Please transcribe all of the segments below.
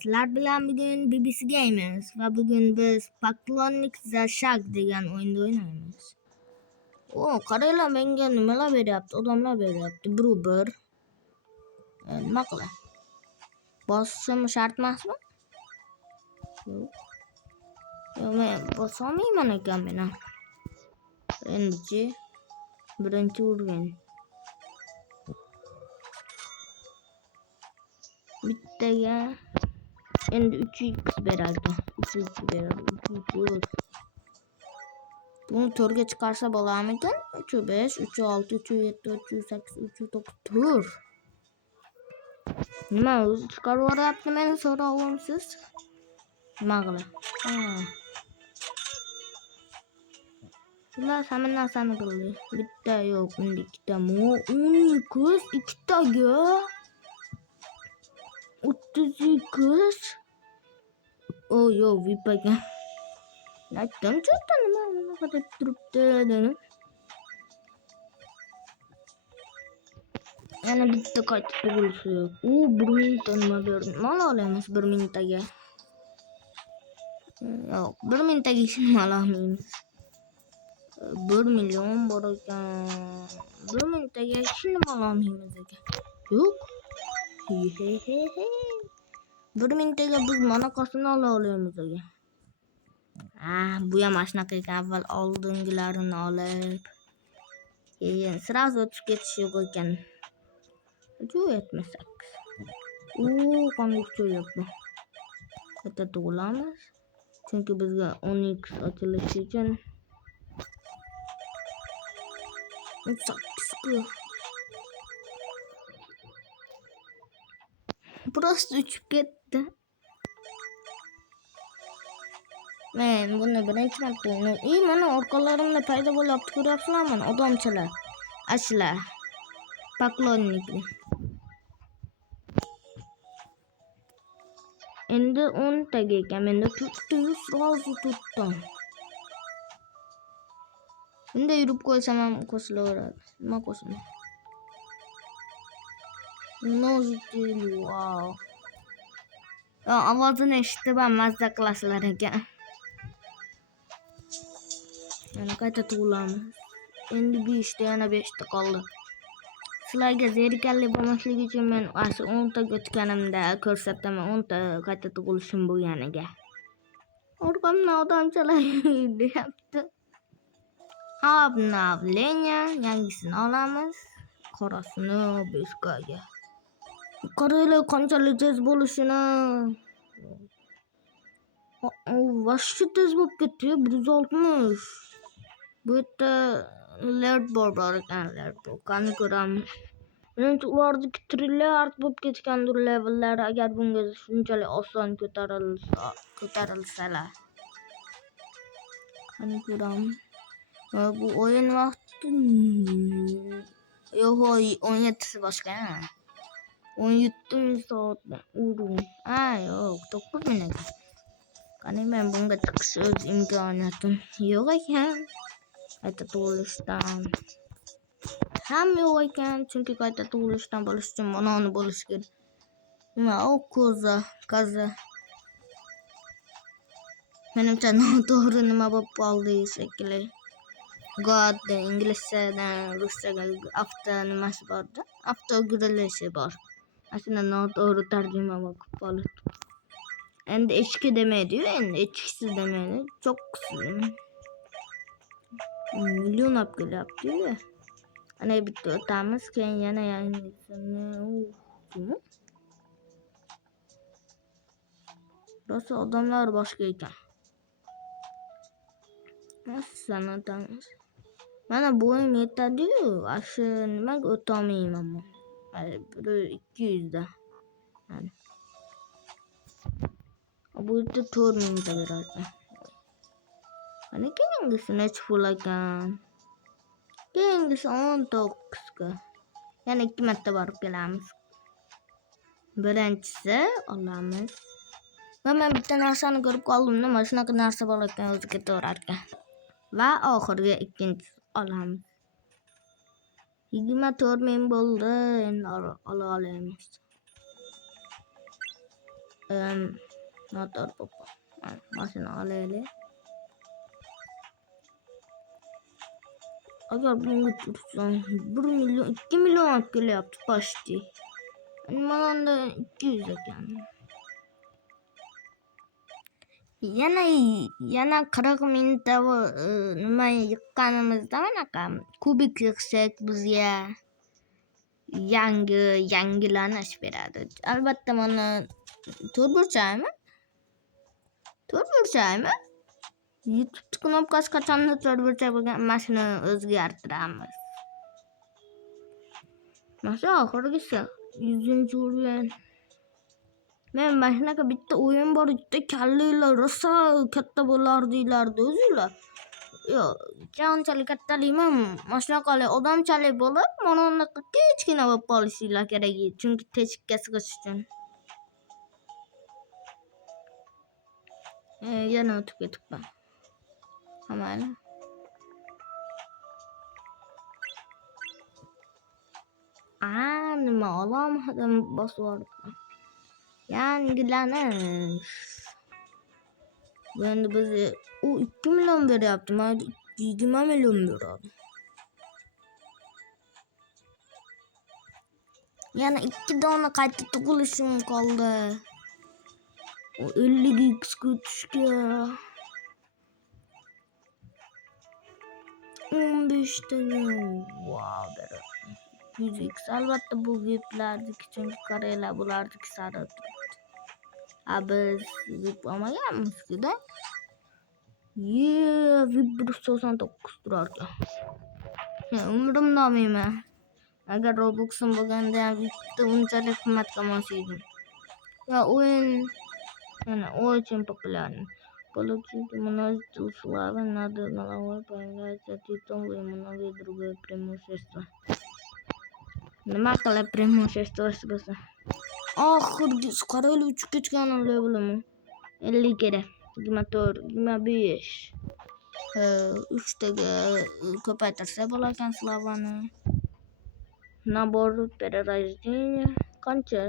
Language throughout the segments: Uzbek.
Sizlar bilan bugun BBC Gamers va bugun biz Poklonnik the Shark degan o'yinda o'ynaymiz. Qaranglar, menga nimalar beryapti? Odamlar beryapti. Bir. Nima qilay? Bosishim shart emasmi? Yo'q. Men bosolmayman ekan meni. Endi-chi birinchi urgan. Bittaga endi 3x beradi. 3x beradi. 3x. Bunu 4'e çıkarsa bo'larmikan? 3-5, 3-6, 3-7, 3-8, 3-9, 4. Nima o'zi chiqarib yuboryapti meni so'rovimsiz? Nima qilay? Ular hamma narsani qildi. Bitta yo'q, endi ikkita. Ko'z ikkitaga 32. Yo'q, vipaga. Aytdim cho'tta nima unaqa deb turibdi dedim. Yana bitta qaytib tug'ilishi yo'q. 1000 ta nima berdi? Mal olamiz 1000 taga. Yo'q, 1000 taga hech nima olmaymiz. 1 million bor ekan. 1000 taga hech nima olmaymiz ekan. Yo'q. 1000 taga biz manaqasini olamiz ekan. Bu ham shunaqa ekan. Avval oldingilarini olib, keyin sразу o'tib ketish yo'q ekan. 78. Qanday kuchayyapti. Bitta tug'ilamiz. Chunki bizga 10x ochilishi uchun 8. Просто uchib ketdi. Men buni birinchi marta o'ynayman. Mana orqalarimda paydo bo'lyapti, ko'ryapsizlarmi? Odamchalar. Ashlar. Poklonniklar. Endi 10 taga ekan. Menda 4 sразу tutdim. Endi yurib qo'ysam ham qo'shilaveradi. Nima qo'shiladi? Множитель, wow. Ovozini eshitib ham mazza qilasizlar ekan. Yana qayta tug'ilamiz. Endi 5 ta, yana 5 ta qoldi. Sizlarga zerikarli bo'lmasligi uchun men asli 10 ta o'tganimda ko'rsataman, 10 ta qayta tug'ilishim bo'lganiga. Orqamdan odamchalar deyapti. Обновление, yangisini olamiz. Qorasini 5 ga. Qaranglar qanchalik tez bo'lishini. Vashchi tez bo'lib ketdi, 160. Bu yerda lert bor ekan, qani ko'ramiz. Menimcha ulardagi trilliard bo'lib ketgandir levellari agar bunga shunchalik oson ko'tarilsalar. Qani ko'ramiz. Bu o'yin vaqti yo'q, 17 boshqa. 17 soatda urun. Yo'q, 9 minut. Qani men bunga chiqish o'z imkoniyatim yo'q ekan. Qayta tug'ilishdan ham yo'q ekan, chunki qayta tug'ilishdan bo'lish uchun mononi bo'lish kerak. Nima koza. Menimcha noto'g'ri nima bo'lib qoldi shekilli. God inglizchadan ruschaga avto nimasi bor-da, avto girilishi bor. Aslida noto'g'ri tarjima bo'lib qoldi. Endi echki demaydi-yu, endi echkisiz demaydi. Cho'qqisiz. Million olib kelyapti-yu. Ana bitta o'tamiz, keyin yana yangisini. Rosa odamlar boshqa ekan. Massani o'tamiz. Mana bu o'yin yetadi-yu, ashu nimaga o'tolmayman men. 200 da. Bu yerda 4000 ta beradi. Mana keyingisi necha pul ekan? Keyingisi 19 ga. Yana 2 marta borib kelamiz. Birinchisi olamiz. Men bitta narsani ko'rib qoldim, nima shunaqa narsa bor ekan, o'zi ketaverar ekan. Va oxirgi ikkinchisi olamiz. 24000 bo'ldi, endi ola olamiz. Motor papa. Mashina alayli. Agar bunga tursam 1 milyon 2 milyon olib kelyapti почти. Mana 200 ekan. Yana 40 mingta nima yiqqanimizda anaqa kubik yig'sak bizga yangilanish beradi. Albatta mana to'rtburchakmi? YouTube knopkasi qachondir to'rtburchak bo'lgan, mana shuni o'zgartiramiz. Mana oxirgisi 100-urin. Men mana shunaqa bitta o'yin bor, bitta kallanglar rosa katta bo'lardinglar-da o'zinglar. Yo'q, unchalik kattalik emas. Mana shunaqalik odamchalik bo'lib, mana unaqa kichkina bo'lib qolishinglar kerak, chunki teshikka sig'ish uchun. Yana o'tib ketibman. Mayli. Nima olomdan bosib yuboribman. Yangilanish. Bu endi bizga 2 million beryapti. Mana 20 million beradi. Yana 2 dona qayta tug'ilishim qoldi. 50x ko'tishga 15 tane. Wow, beradi. 100x albatta bu VIP'lardiki, chunki Koreyalar bulardiki sari turibdi. Biz VIP olmaganmiz-da. VIP 199 turar ekan. Umrimda olmayman. Agar Robux'im bo'lganda ham VIP'da unchalik qimmat qilmasaydim. Ya очень популярный. Получить множество славы, надо головой появляется титул и многие другие преимущества. Nima qilib преимуществоsi bo'lsa? Oxirgi qarayli uchib ketgan levelimi? 50 kerak. 24, 25. 3 taga ko'paytirsa bo'lar ekan slavani. Nabor перерождения qancha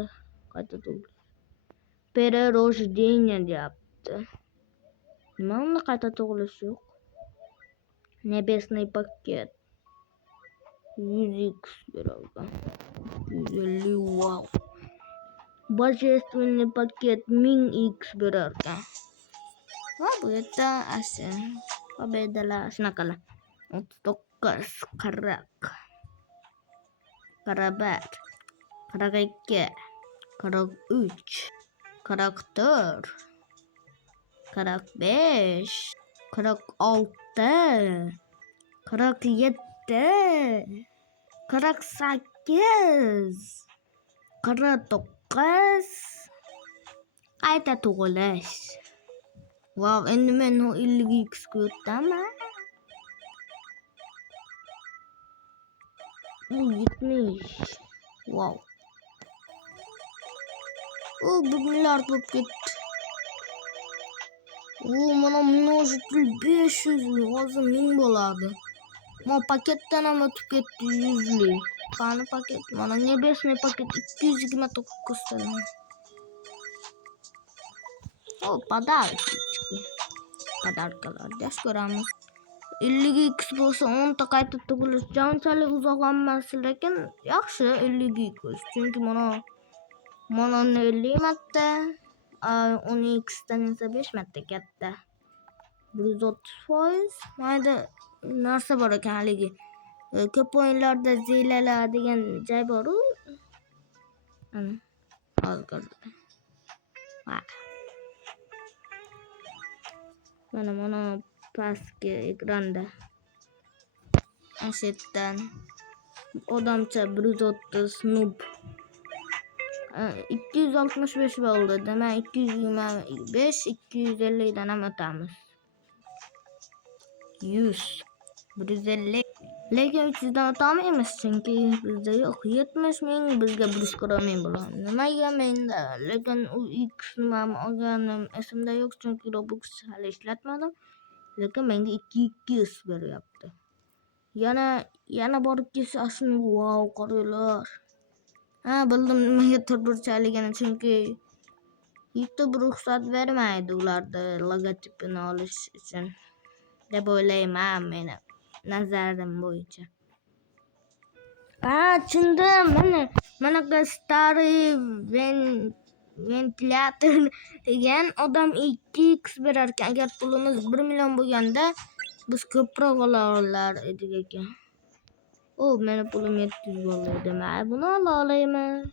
qayta tug'ilish? Перерождение deyapti. Nima unda qayta tug'ilish yo'q? Небесный пакет. 100x beradi. 150, wow. Божественный пакет 1000x beradi. Va bu yerda asl pobedalar shunaqalar. 39, 40. 41, 42, 43, 44, 45, 46, 47, 48, 49. Qayta tug'ilish. Wow, endi men 50x ko'taman. 70. Wow. 1 milliard bo'lib ketdi. Mana множитель 500, hozir 1000 bo'ladi. Mana paketdan ham o'tib ketdi 100lik. Qani paket? Mana небесный paket 229 tane. Подарки. Подаркаларды yaxshi ko'ramiz. 50x bo'lsa 10 ta qayta tug'ilish jonchalik uzoq emas, lekin yaxshi 50x. Chunki mana 50 marta, 10x dan esa 5 marta katta. 130%. Mayda narsa bor ekan haligi. Ko'p o'yinlarda ziylalar degan joy bor-ku. Hozir. Mana pastki ekranda. Ashetdan odamcha 130 noob. 265 bo'ldi. Demak 225, 250 dan ham o'tamiz. 100, 150. Lekin 300 dan o'tolmaymiz, chunki bizda yo'q. 70 ming bizga 140 ming bo'ladi. Nimaga menda? Lekin u x nima olganim esimda yo'q, chunki Robux hali ishlatmadim. Lekin menga 2x beryapti. Yana borib kelsa shuni, wow, qaranglar. Bildim nimaga to'rtburchakligini, chunki YouTube ruxsat vermeydi ularda logotipini olish uchun deb o'ylayman meni nazarim bo'yicha. Chindan mana starый ventilyator degan odam 2x berar ekan. Agar pulimiz 1 million bo'lganda biz ko'proq ola olar edik ekan. Meni pulim 700 bo'ldi demak buni ola olamiz.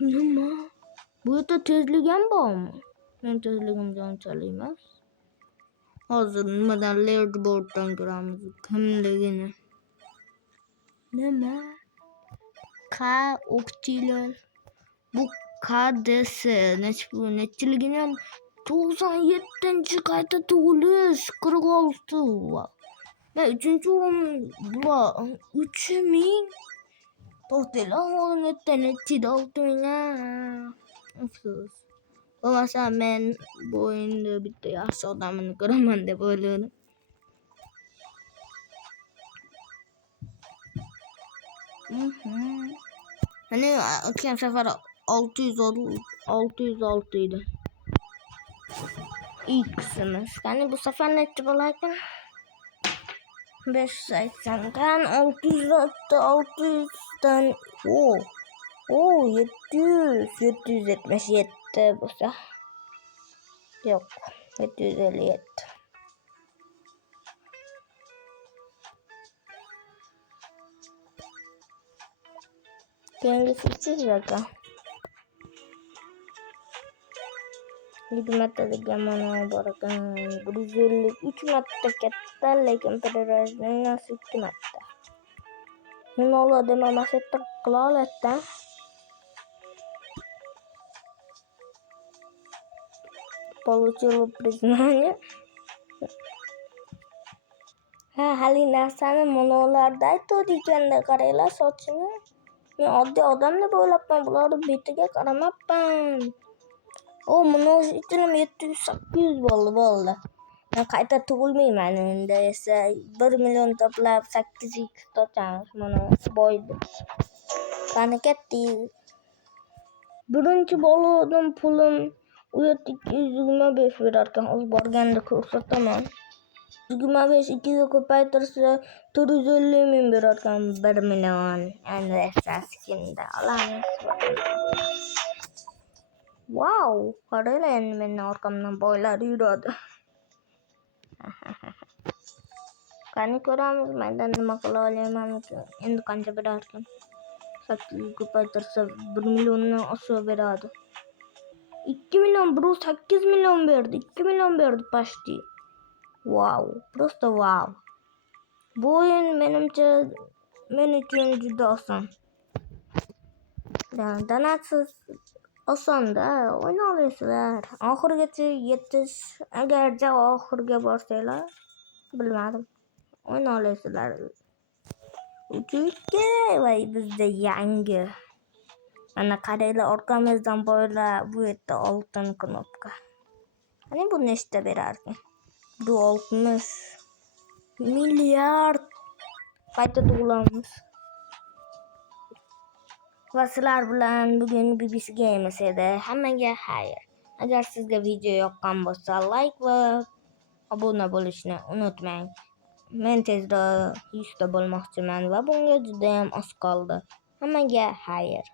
Nima? Bu yerda tezlik ham bormi? Men tezligimga unchalik emas. Hozir nimadan leaderboarddan ko'ramiz kimligini. Nima? K o'qchilar. Bu KDS nechiligini ham 97 qayta tug'ilish 46. Men 3-o'rin bular 3000. To'xtanglar, o'rnatdan 6000. Afsus. Bo'lmasa men bu o'yinda bitta yaxshi odamini ko'raman deb o'yladim. Hani o'tgan safar 606 edi. X'imiz. Qani bu safar necha bo'larkan? 580 kan 600dan 777 bo'lsa. Yo'q, 757. Keyingisi 300 ekan. 7 marta degan mana bor ekan. 153 marta katta, lekin prerajdeniyasi 2 marta. Buni oladi mamashetta qila oladi. Получил признание. Hali narsani monolarda aytadi ekanda, qaranglar sochini. Men oddiy odam deb o'ylabman, bularni betiga qaramabman. Buni uchun 700-800 bo'ldi. Men qayta tug'ilmayman endi esa 1 million to'plab 8x topamiz. Mana boydi. Qani ketdi. Birinchi boladan pulim u yerda 225 berar ekan. O'z borganda ko'rsataman. 25 2 ga ko'paytirsa 450 ming berar ekan. 1 million. Endi esa skinda olamiz. Wow, qaranglar endi meni orqamdan boylar yuradi. Qani ko'ramiz, mendan nima qila olaman endi qancha berar ekan. 8 ko'paytirsa 1 milliondan oshiq beradi. 2 million, bro 8 million berdi. 2 million berdi почти. Wow, просто wow. Bu o'yin menimcha men uchun juda oson. Donatsiz osonda o'yna olasizlar. Oxirigacha yetish, agar oxiriga borsanglar, bilmadim. O'yna olasizlar. Uchinchi va bizda yangi. Mana qaranglar, orqamizdan boylar bu yerda oltin knopka. Qani bu nechta berar ekan? Bu 60 milliard qayta tug'ilamiz. Va sizlar bilan bugun BBC Games edi. Hammaga xayr. Agar sizga video yoqqan bo'lsa, like va obuna bo'lishni unutmang. Men tezda 100 ta bo'lmoqchiman va bunga juda ham oz qoldi. Hammaga xayr.